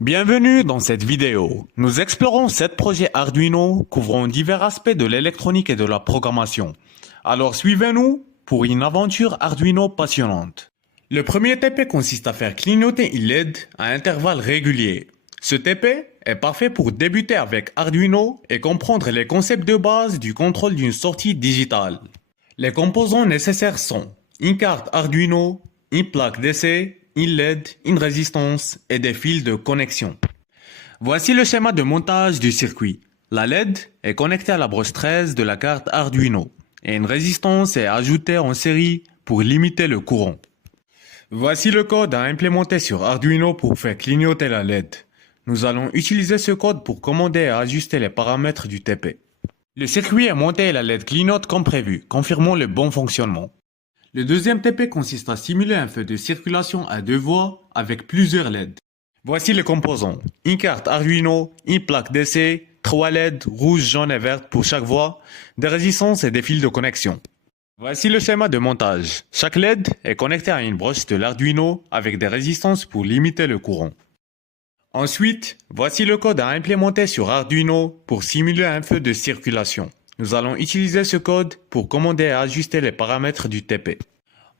Bienvenue dans cette vidéo. Nous explorons 7 projets Arduino couvrant divers aspects de l'électronique et de la programmation. Alors suivez-nous pour une aventure Arduino passionnante. Le premier TP consiste à faire clignoter une LED à intervalles réguliers. Ce TP est parfait pour débuter avec Arduino et comprendre les concepts de base du contrôle d'une sortie digitale. Les composants nécessaires sont une carte Arduino, une plaque DC, une LED, une résistance et des fils de connexion. Voici le schéma de montage du circuit. La LED est connectée à la broche 13 de la carte Arduino et une résistance est ajoutée en série pour limiter le courant. Voici le code à implémenter sur Arduino pour faire clignoter la LED. Nous allons utiliser ce code pour commander et ajuster les paramètres du TP. Le circuit est monté et la LED clignote comme prévu, confirmons le bon fonctionnement. Le deuxième TP consiste à simuler un feu de circulation à 2 voies avec plusieurs LED. Voici les composants. Une carte Arduino, une plaque DC, 3 LED rouge, jaune et verte pour chaque voie, des résistances et des fils de connexion. Voici le schéma de montage. Chaque LED est connecté à une broche de l'Arduino avec des résistances pour limiter le courant. Ensuite, voici le code à implémenter sur Arduino pour simuler un feu de circulation. Nous allons utiliser ce code pour commander et ajuster les paramètres du TP.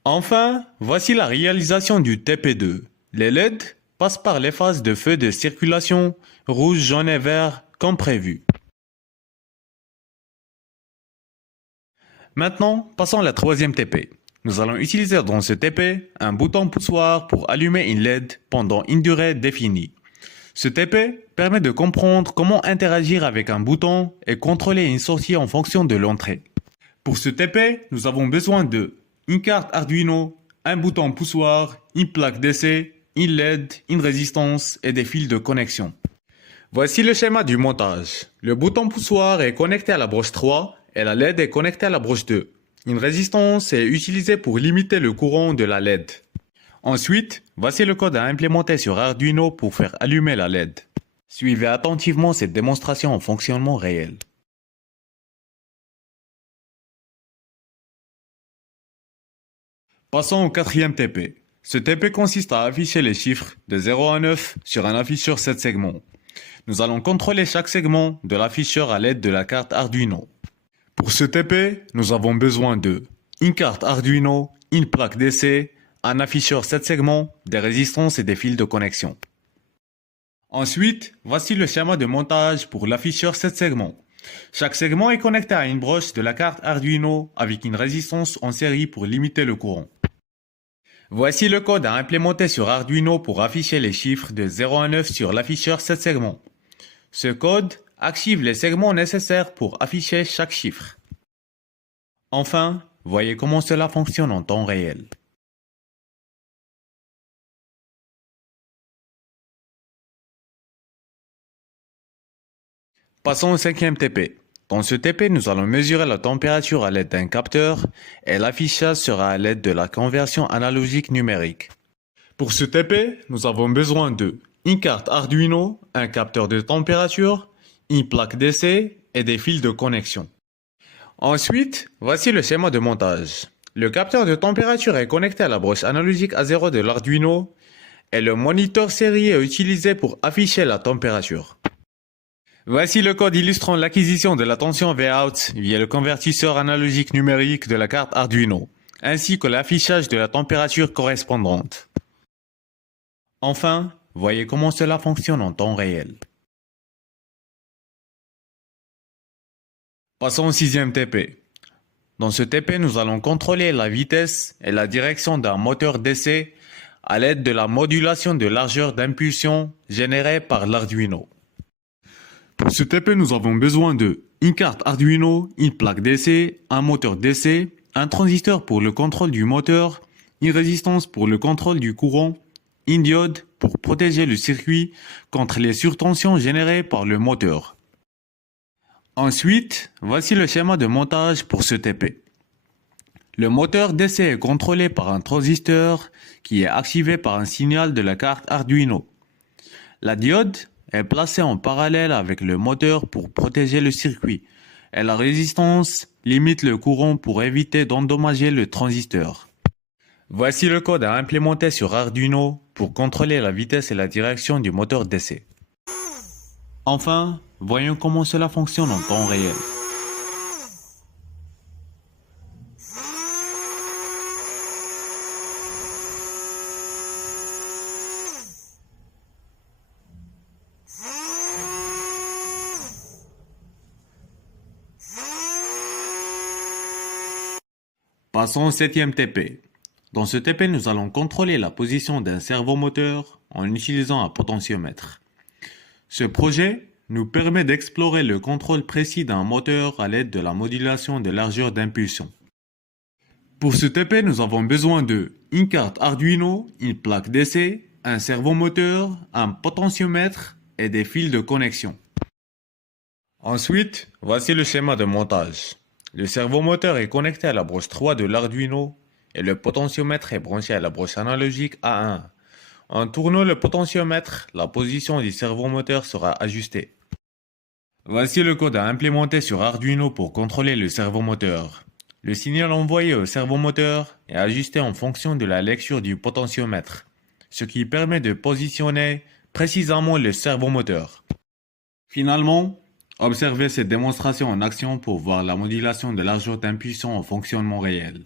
Enfin, voici la réalisation du TP2. Les LED passent par les phases de feu de circulation rouge, jaune et vert comme prévu. Maintenant, passons à la troisième TP. Nous allons utiliser dans ce TP un bouton poussoir pour allumer une LED pendant une durée définie. Ce TP permet de comprendre comment interagir avec un bouton et contrôler une sortie en fonction de l'entrée. Pour ce TP, nous avons besoin de une carte Arduino, un bouton poussoir, une plaque DC, une LED, une résistance et des fils de connexion. Voici le schéma du montage. Le bouton poussoir est connecté à la broche 3 et la LED est connectée à la broche 2. Une résistance est utilisée pour limiter le courant de la LED. Ensuite, voici le code à implémenter sur Arduino pour faire allumer la LED. Suivez attentivement cette démonstration en fonctionnement réel. Passons au quatrième TP. Ce TP consiste à afficher les chiffres de 0 à 9 sur un afficheur 7 segments. Nous allons contrôler chaque segment de l'afficheur à l'aide de la carte Arduino. Pour ce TP, nous avons besoin de une carte Arduino, une plaque DC, un afficheur 7 segments, des résistances et des fils de connexion. Ensuite, voici le schéma de montage pour l'afficheur 7 segments. Chaque segment est connecté à une broche de la carte Arduino avec une résistance en série pour limiter le courant. Voici le code à implémenter sur Arduino pour afficher les chiffres de 0 à 9 sur l'afficheur 7 segments. Ce code active les segments nécessaires pour afficher chaque chiffre. Enfin, voyez comment cela fonctionne en temps réel. Passons au cinquième TP. Dans ce TP, nous allons mesurer la température à l'aide d'un capteur et l'affichage sera à l'aide de la conversion analogique numérique. Pour ce TP, nous avons besoin de une carte Arduino, un capteur de température, une plaque DC et des fils de connexion. Ensuite, voici le schéma de montage. Le capteur de température est connecté à la broche analogique A0 de l'Arduino et le moniteur série est utilisé pour afficher la température. Voici le code illustrant l'acquisition de la tension Vout via le convertisseur analogique numérique de la carte Arduino, ainsi que l'affichage de la température correspondante. Enfin, voyez comment cela fonctionne en temps réel. Passons au sixième TP. Dans ce TP, nous allons contrôler la vitesse et la direction d'un moteur DC à l'aide de la modulation de largeur d'impulsion générée par l'Arduino. Pour ce TP, nous avons besoin de une carte Arduino, une plaque DC, un moteur DC, un transistor pour le contrôle du moteur, une résistance pour le contrôle du courant, une diode pour protéger le circuit contre les surtensions générées par le moteur. Ensuite, voici le schéma de montage pour ce TP. Le moteur DC est contrôlé par un transistor qui est activé par un signal de la carte Arduino. La diode est placée en parallèle avec le moteur pour protéger le circuit et la résistance limite le courant pour éviter d'endommager le transistor. Voici le code à implémenter sur Arduino pour contrôler la vitesse et la direction du moteur d'essai. Enfin, voyons comment cela fonctionne en temps réel. Passons au 7e TP. Dans ce TP, nous allons contrôler la position d'un servomoteur en utilisant un potentiomètre. Ce projet nous permet d'explorer le contrôle précis d'un moteur à l'aide de la modulation de largeur d'impulsion. Pour ce TP, nous avons besoin de une carte Arduino, une plaque d'essai, un servomoteur, un potentiomètre et des fils de connexion. Ensuite, voici le schéma de montage. Le servomoteur est connecté à la broche 3 de l'Arduino et le potentiomètre est branché à la broche analogique A1. En tournant le potentiomètre, la position du servomoteur sera ajustée. Voici le code à implémenter sur Arduino pour contrôler le servomoteur. Le signal envoyé au servomoteur est ajusté en fonction de la lecture du potentiomètre, ce qui permet de positionner précisément le servomoteur. Finalement, observez cette démonstration en action pour voir la modulation de largeur d'impulsion en fonctionnement réel.